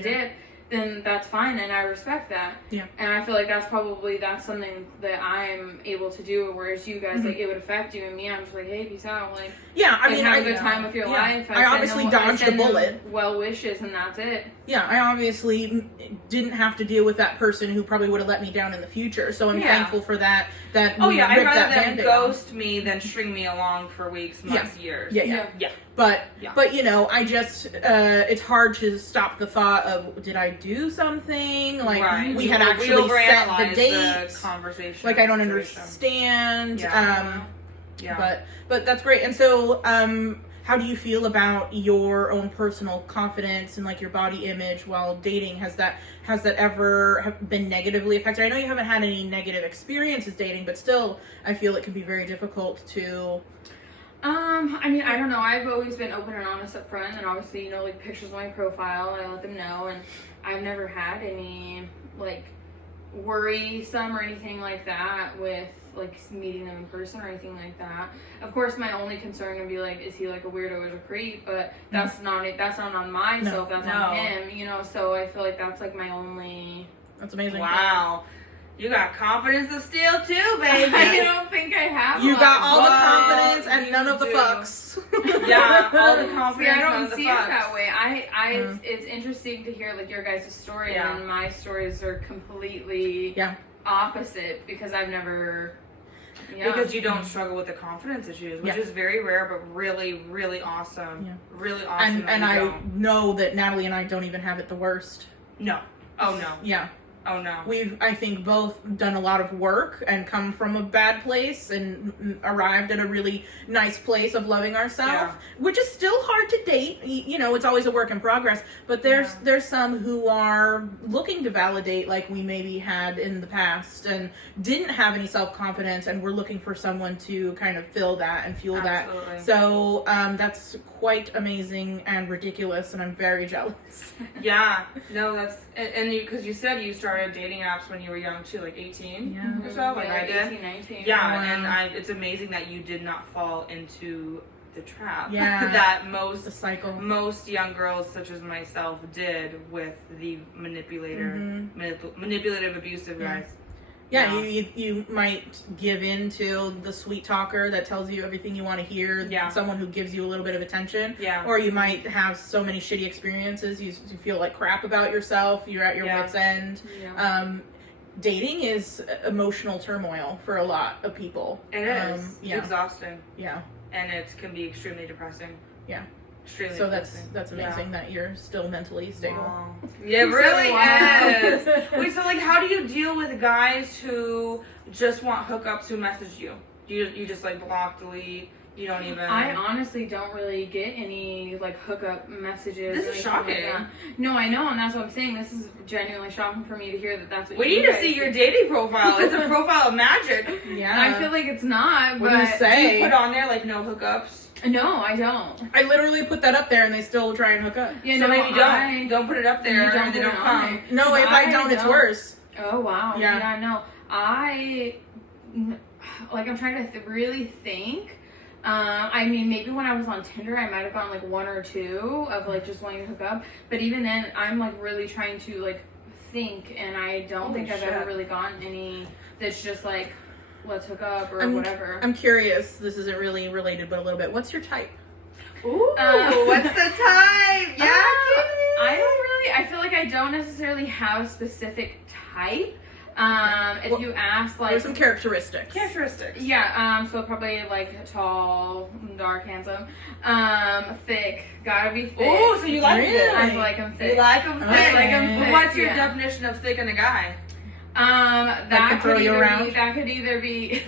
dip, then that's fine, and I respect that. Yeah. And I feel like that's something that I'm able to do, whereas you guys, like, it would affect you, and me, I'm just like, hey, peace out. Like, yeah, I mean, have a good time with your life. I obviously dodged a bullet. Well wishes, and that's it. Yeah, I obviously didn't have to deal with that person who probably would have let me down in the future, so I'm thankful for that. I'd rather them ghost me than string me along for weeks, months, years. Yeah. But you know, I just it's hard to stop the thought of, did I do something? Like we had actually set the date. Conversation. Like I don't understand. Yeah. But that's great. And so how do you feel about your own personal confidence and like your body image while dating? Has that ever been negatively affected? I know you haven't had any negative experiences dating, but still I feel it can be very difficult to. I mean, I don't know. I've always been open and honest up front, and obviously, you know, like pictures of my profile, I let them know, and I've never had any like worrisome or anything like that with like meeting them in person or anything like that. Of course, my only concern would be like, is he like a weirdo or a creep? But that's not on myself. That's on him. You know, so I feel like that's like my only. That's amazing. Wow. You got confidence of steel too, baby. I don't think I have. You got all the confidence and none of the fucks. Yeah, all the confidence. See, I don't see it fucks. that way. It's interesting to hear like your guys' story, and my stories are completely opposite, because I've never. Yeah. Because you don't struggle with the confidence issues, which is very rare, but really, really awesome. Yeah. Really awesome. And I know that Natalie and I don't even have it the worst. No. Oh no. Yeah. Oh no. We've, I think, both done a lot of work and come from a bad place and arrived at a really nice place of loving ourselves, which is still hard to date. You know, it's always a work in progress, but there's some who are looking to validate like we maybe had in the past and didn't have any self-confidence, and we're looking for someone to kind of fill that and fuel that. So that's quite amazing and ridiculous, and I'm very jealous. Yeah. No, that's, and you, because you said you started dating apps when you were young too, like 18 or so, like I did. 18, 19. Yeah, and it's amazing that you did not fall into the trap Yeah. that The cycle. most young girls, such as myself, did with the manipulative, abusive guys. Yeah, you might give in to the sweet talker that tells you everything you want to hear. Yeah. Someone who gives you a little bit of attention. Yeah. Or you might have so many shitty experiences. You feel like crap about yourself. You're at your wit's end. Yeah. Dating is emotional turmoil for a lot of people. It is. It's exhausting. Yeah. And it can be extremely depressing. Yeah. Extremely So depressing. that's amazing that you're still mentally stable. Wow. Yeah, it really is. Wait, so like, how do you deal with guys who just want hookups who message you? You just like block, delete. You don't even. I honestly don't really get any like hookup messages. This or is anything like shocking. that. No, I know, and that's what I'm saying. This is genuinely shocking for me to hear that that's what We you need to guys see your do. dating profile. It's a profile of magic. Yeah. I feel like it's not, What but do you say? You put on there like no hookups. no, I don't. I literally put that up there and they still try and hook up. Yeah, So no, maybe don't put it up there. You don't and they put don't it on come. there. No, if I don't, it's worse. Oh wow. Yeah. No. I'm trying to really think. I mean, maybe when I was on Tinder, I might have gotten like one or two of like just wanting to hook up. But even then, I'm like really trying to like think, and I don't think I've ever really gotten any that's just like, let's hook up or whatever. I'm curious. This isn't really related, but a little bit. What's your type? Ooh, what's the time? Yeah. I don't really. I feel like I don't necessarily have a specific type. If you ask, like, There's some characteristics. yeah, so probably like tall, dark, handsome, thick, gotta be thick. Ooh, so you like Really? it? I like them thick. You like them thick. Okay. like 'em thick, What's your yeah. definition of thick in a guy? That can throw could you either around? be that could either be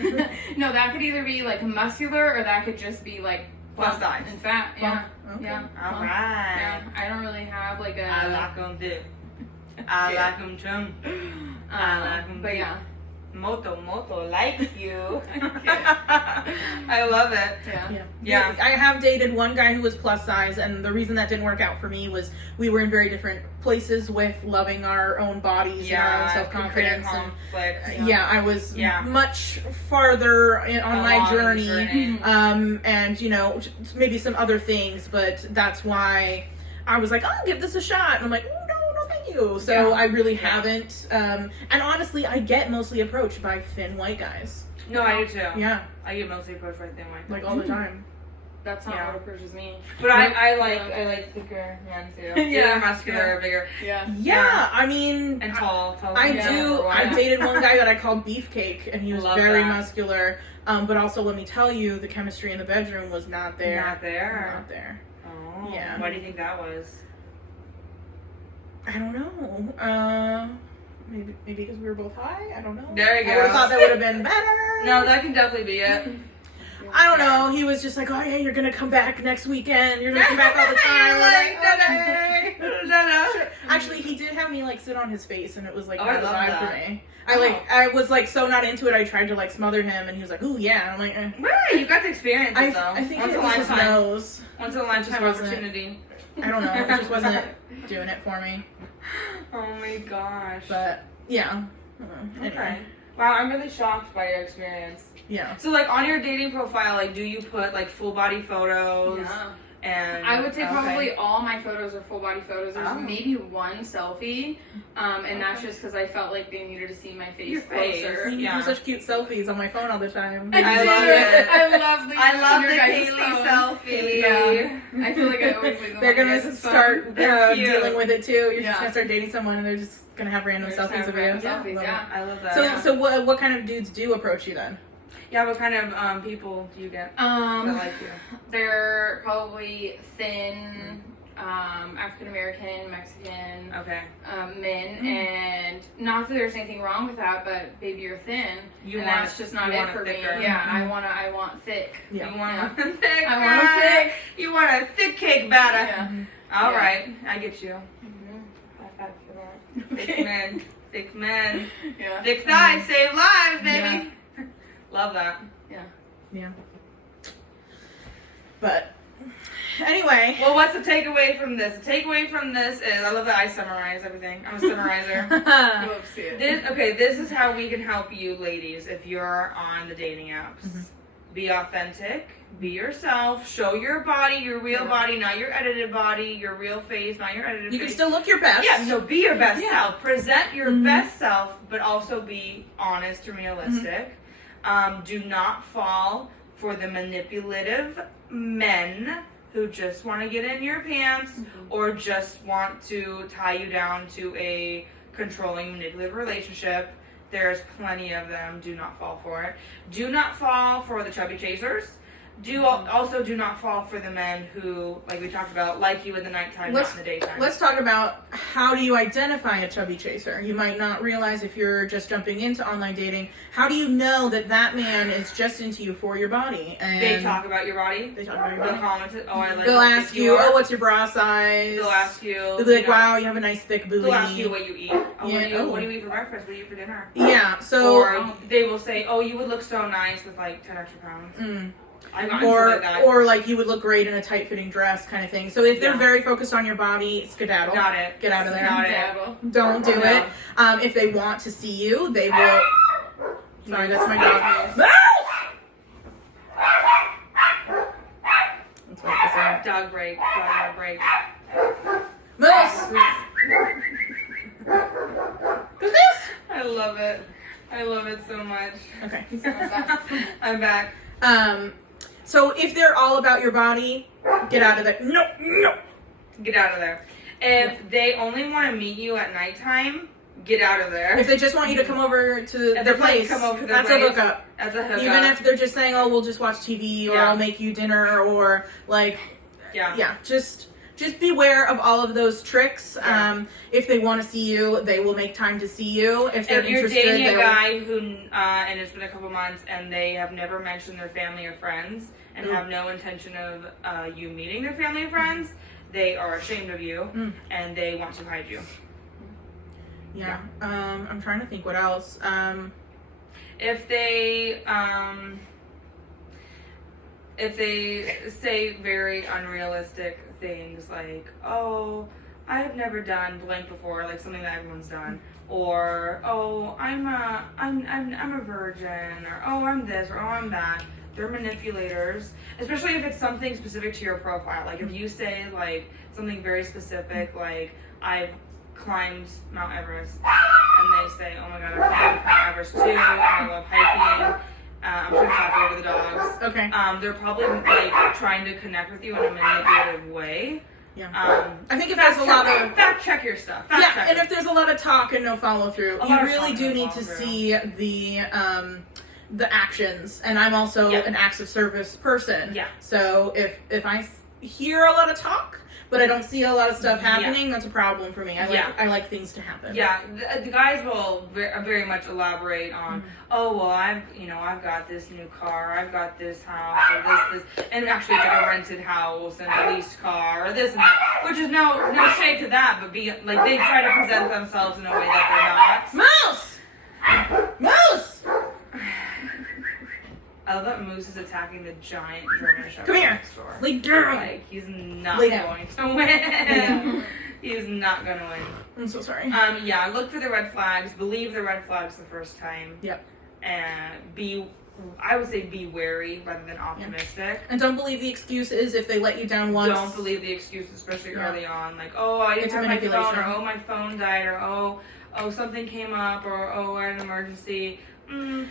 no, that could either be like muscular or that could just be like Plus plump size. and fat. Yeah, Okay. yeah. All plump. right. Yeah, I don't really have like a. I like them thick. I like them too. I like them but thick. yeah, Moto likes you. I love it. Yeah. I have dated one guy who was plus size, and the reason that didn't work out for me was we were in very different places with loving our own bodies and our own self-confidence. And I was much farther on my journey. And you know, maybe some other things, but that's why I was like, I'll give this a shot. And I'm like, oh, no, thank you. So I really haven't. And honestly, I get mostly approached by thin white guys. No, I do too. Yeah, I get mostly approached by thin white. like all the time. that's not what approaches me. But I like thicker men too. Either muscular or bigger. Yeah, I mean, And tall. I dated one guy that I called Beefcake, and he was Love very that. muscular. But also, let me tell you, the chemistry in the bedroom was not there. Not there. Not there. Oh. Yeah. Why do you think that was? I don't know. Maybe because we were both high. I don't know. There you I would have go. thought that would have been better. No, that can definitely be it. I don't know. He was just like, oh yeah, you're gonna come back next weekend. You're gonna come back all the time. You're like, no. Sure. Actually, he did have me like sit on his face, and it was like Oh, I not love vibe that. for me. I was like so not into it. I tried to like smother him, and he was like, ooh yeah. And I'm like, Right, you got to experience it though. I think Once it in a was his lifetime. nose. Once in a lifetime wasn't- opportunity. I don't know. It just wasn't doing it for me. Oh my gosh. But yeah. Okay. Anyway. Wow, I'm really shocked by your experience. Yeah. So, like, on your dating profile, like, do you put, like, full body photos? Yeah. And I would say probably all my photos are full body photos. There's Oh. maybe one selfie, and that's just because I felt like they needed to see my face Your face. closer. You Yeah. do such cute selfies on my phone all the time. I love it. I love the your guys' Kaylee phones. selfie. Yeah. I feel like I always leave them They're on gonna your guys' start phone. They're cute. dealing with it too. You're just Yeah. gonna start dating someone, and they're just gonna have random They're just selfies have of you. random selfies, Love yeah. it. I love that. So, Yeah. so what kind of dudes do approach you then? Yeah, what kind of people do you get that like you? They're probably thin, African American, Mexican Okay. men, and not that there's anything wrong with that, but baby, you're thin, You and want that's it- just not you it want it for me. thicker. Yeah, I want thick. Yeah. You want Yeah. a thick I want a guy. thick. You want a thick cake batter. Yeah. All Yeah. right, I get you. Mm-hmm. High five for that. Thick men. Thick men. Yeah. Thick thighs save lives, baby. Yeah. Love that. Yeah. But anyway. Well, what's the takeaway from this? The takeaway from this is, I love that I summarize everything. I'm a summarizer. Whoopsie. This is how we can help you ladies if you're on the dating apps. be authentic, be yourself, show your body, your real body, not your edited body, your real face, not your edited face. You can still look your best. Yeah, so be your best self. Present your best self, but also be honest and realistic. Do not fall for the manipulative men who just want to get in your pants or just want to tie you down to a controlling, manipulative relationship. There's plenty of them. Do not fall for it. Do not fall for the chubby chasers. Also do not fall for the men who, like we talked about, like you in the nighttime, not in the daytime. Let's talk about how do you identify a chubby chaser. You might not realize if you're just jumping into online dating. How do you know that that man is just into you for your body? And they talk about your body. They talk about your They'll body. comment it. Oh, I like. They'll ask you, oh, what's your bra size? They'll ask you. They'll be like, wow, you have a nice thick booty. They'll ask you what you eat. Oh, Yeah, what do you eat for breakfast? What do you eat for dinner? Yeah, so... Or they will say, oh, you would look so nice with like 10 extra pounds. Or like you would look great in a tight-fitting dress kind of thing. So if they're very focused on your body, skedaddle. Got it. Get out of there. Got Don't do it. If they want to see you, they will... Sorry, that's my dog. Mouse! Let's wait this out. Dog break. Dog break. Mouse! Who's this? I love it. I love it so much. Okay. I'm back. So if they're all about your body, get out of there. No. Get out of there. If they only want to meet you at nighttime, get out of there. If they just want you to come over to If their they place, come over to their that's place, a hookup. That's a hookup. Even if they're just saying, oh, we'll just watch TV, or I'll make you dinner, or like, just beware of all of those tricks. Yeah. If they want to see you, they will make time to see you. If they're you're interested, dating a guy who, and it's been a couple months, and they have never mentioned their family or friends, and have no intention of you meeting their family or friends, they are ashamed of you, and they want to hide you. Yeah. I'm trying to think what else. If they say very unrealistic things like, oh, I've never done blank before, like something that everyone's done, or oh, I'm a virgin, or oh, I'm this, or oh, I'm that. They're manipulators, especially if it's something specific to your profile. Like if you say like something very specific, like I've climbed Mount Everest, and they say, oh my god, I've climbed Mount Everest too, and I love hiking. I'm trying to talk over the dogs. Okay. They're probably like trying to connect with you in a manipulative way. Yeah. I think if there's a lot of fact check your stuff. Fact check and if there's a lot of talk and no follow through, you really do need to see the actions. And I'm also an acts of service person. Yeah. So if I hear a lot of talk, but I don't see a lot of stuff happening, that's a problem for me. I like things to happen. Yeah, the guys will very much elaborate on, oh, well, I've got this new car, I've got this house, or this, and actually it's like a rented house and a leased car, or this and that, which is no shade to that, but they try to present themselves in a way that they're not. Mouse! I love that Moose is attacking the giant German Shepherd. Come here. Lay down. Like, he's not going to win. Yeah. He's not going to win. I'm so sorry. Look for the red flags. Believe the red flags the first time. Yep. And I would say be wary rather than optimistic. Yeah. And don't believe the excuses if they let you down once. Don't believe the excuses, especially early on. Like, oh, I didn't have my phone, or oh, my phone died, or oh, something came up, or oh, I had an emergency.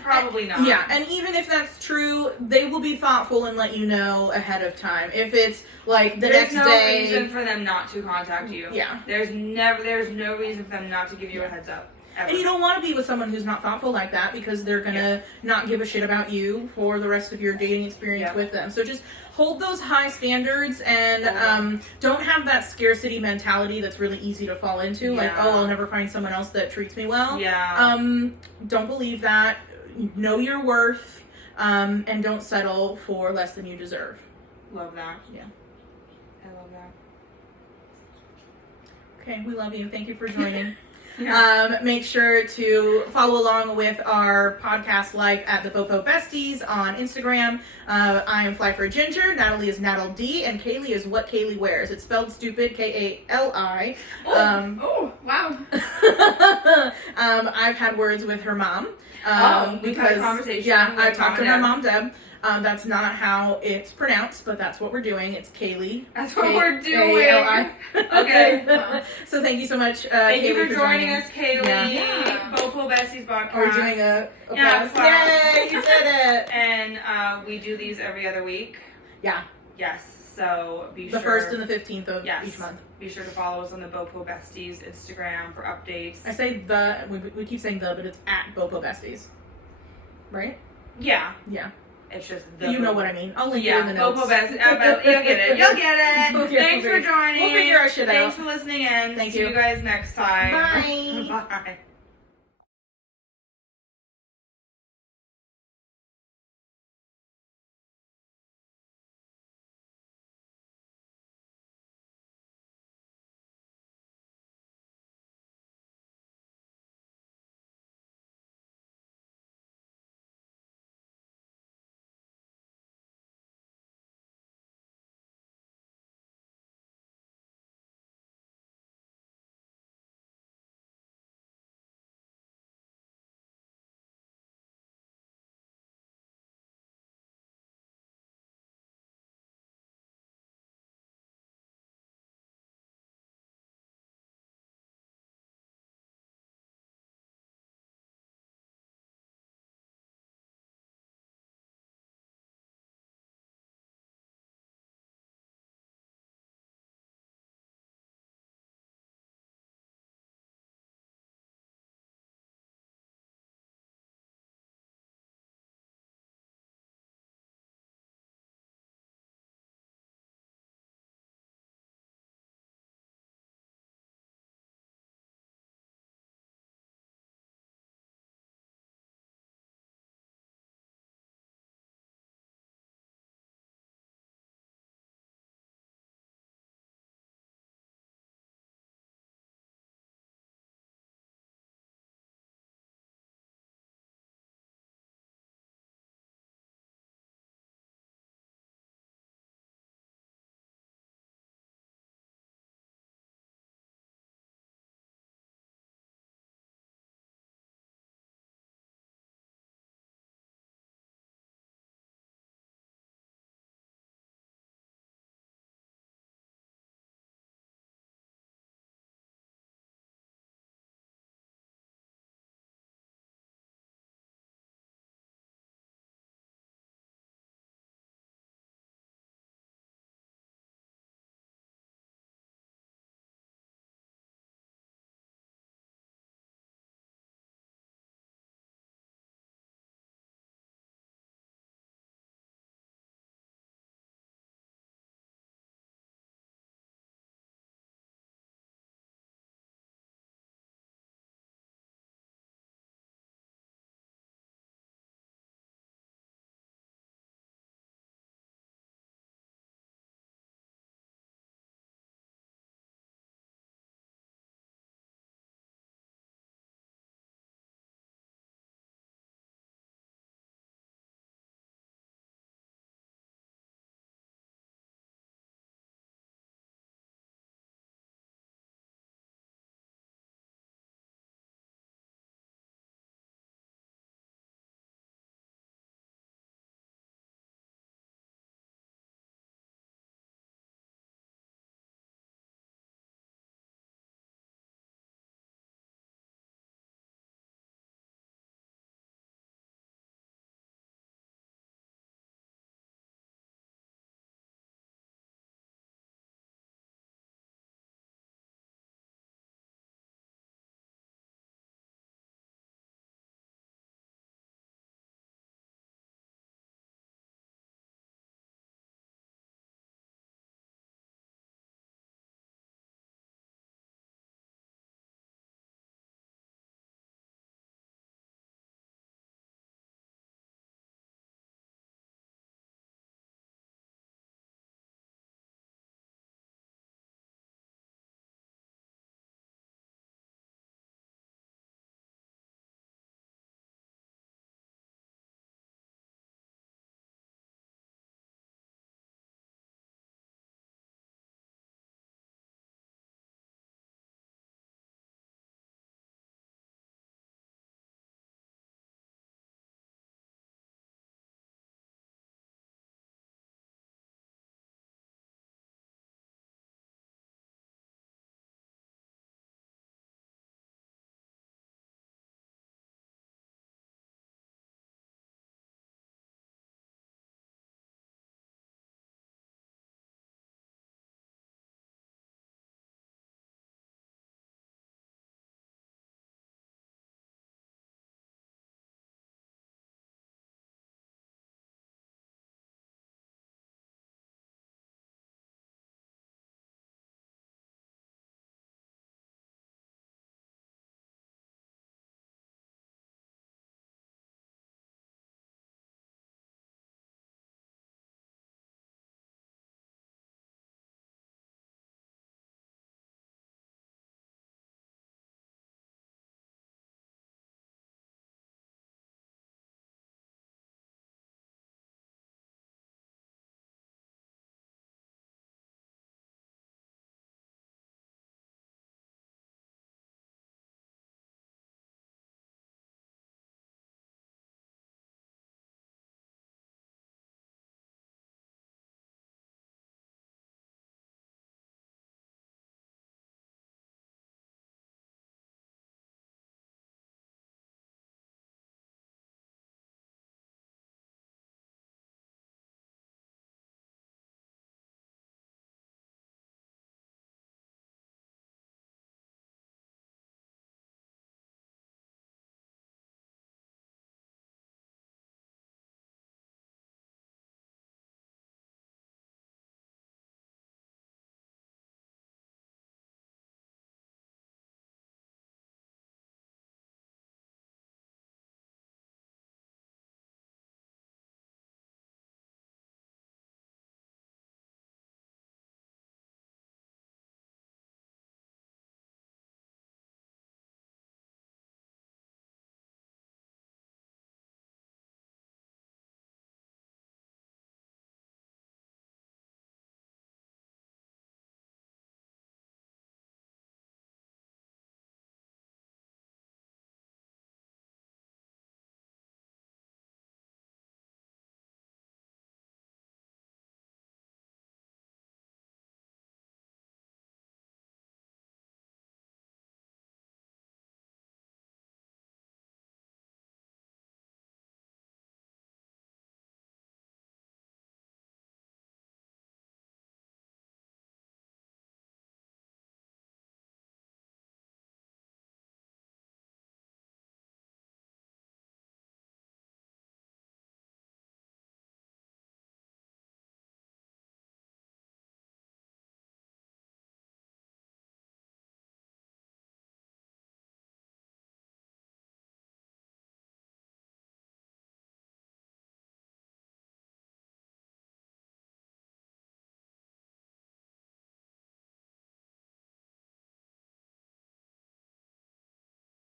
Probably not. Yeah, and even if that's true, they will be thoughtful and let you know ahead of time. If it's like there's no reason for them not to contact you. Yeah. There's no reason for them not to give you a heads up. Ever. And you don't want to be with someone who's not thoughtful like that, because they're gonna not give a shit about you for the rest of your dating experience with them. So just hold those high standards, and don't have that scarcity mentality that's really easy to fall into. Like, oh, I'll never find someone else that treats me well. Yeah. Don't believe that. Know your worth, and don't settle for less than you deserve. Love that. Yeah. I love that. Okay, we love you. Thank you for joining. Make sure to follow along with our podcast life at the BoPo Besties on Instagram. I am Fly for a Ginger. Natalie is Natal D, and Kaylee is What Kaylee Wears. It's spelled stupid, Kali. Oh, wow. I've had words with her mom. We've had a conversation. Yeah, I talked to her mom, Deb. That's not how it's pronounced, but that's what we're doing. It's Kaylee. That's what we're doing. K-A-L-I. Okay. So thank you so much, Thank you Kaylee, for joining us, Kaylee. Yeah. BoPo Besties podcast. Are we doing a Yeah, class? class. Yay, you did it! And we do these every other week. Yeah, Yes. So be the sure. 1st and the 15th of Yes. each month. Be sure to follow us on the BoPo Besties Instagram for updates. I say we keep saying but it's at BoPo Besties. Right? Yeah. Yeah. It's just the You know what I mean. I'll link it in the notes. BoPo Besties. You'll get it. You'll get it. Okay, Thanks for joining. We'll figure our shit out. Thanks for listening in. Thank See you. you guys next time. Bye. Bye.